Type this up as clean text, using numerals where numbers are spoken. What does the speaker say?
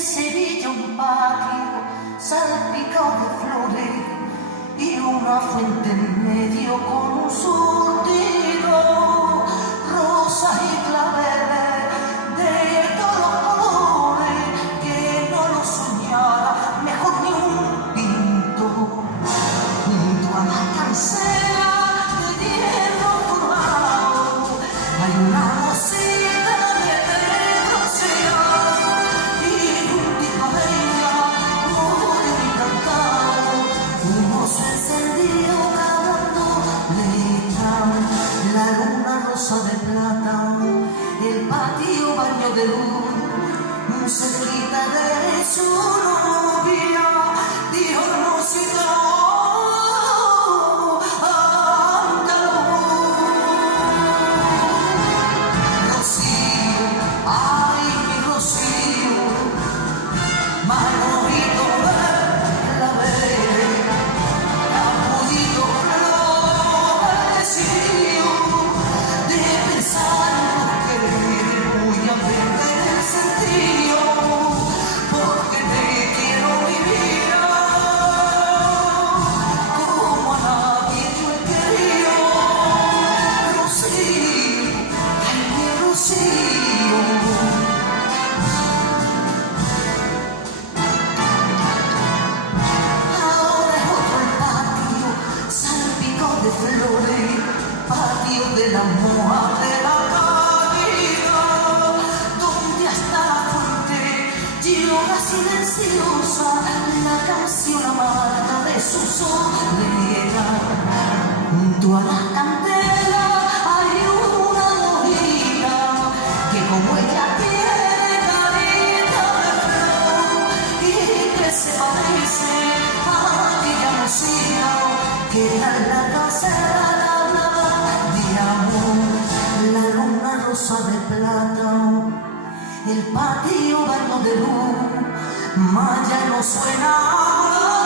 Sevilla un patio salpicado de flores y una fuente en medio con un surtido, rosas y claveles de todos los colores, que no lo soñara mejor ni un pintor. Junto a la cancela de hierro forrado hay una rosita de bronceado y un picadella muy encantado. Fuimos encendidos cantando leitao, la luna rosa de plata, el patio baño de luz, cerquita de su novia, dijo hermosita. Manolito Claveles, capulito florecido, de pensar en lo que voy a perder el sentido, porque te quiero vivir como a nadie yo he querido. Rocío, ay mi Rocío. Flores, patio de la moja de la caridad, donde hasta la fuente llora silenciosa la canción amarga de su soledad. Junto a la cantera hay una mojita que como ella tiene carita de flor y que se parece a aquella mocita que era la casera de amor, la luna rosa de plata, el patio baño de luz, más ya no suena.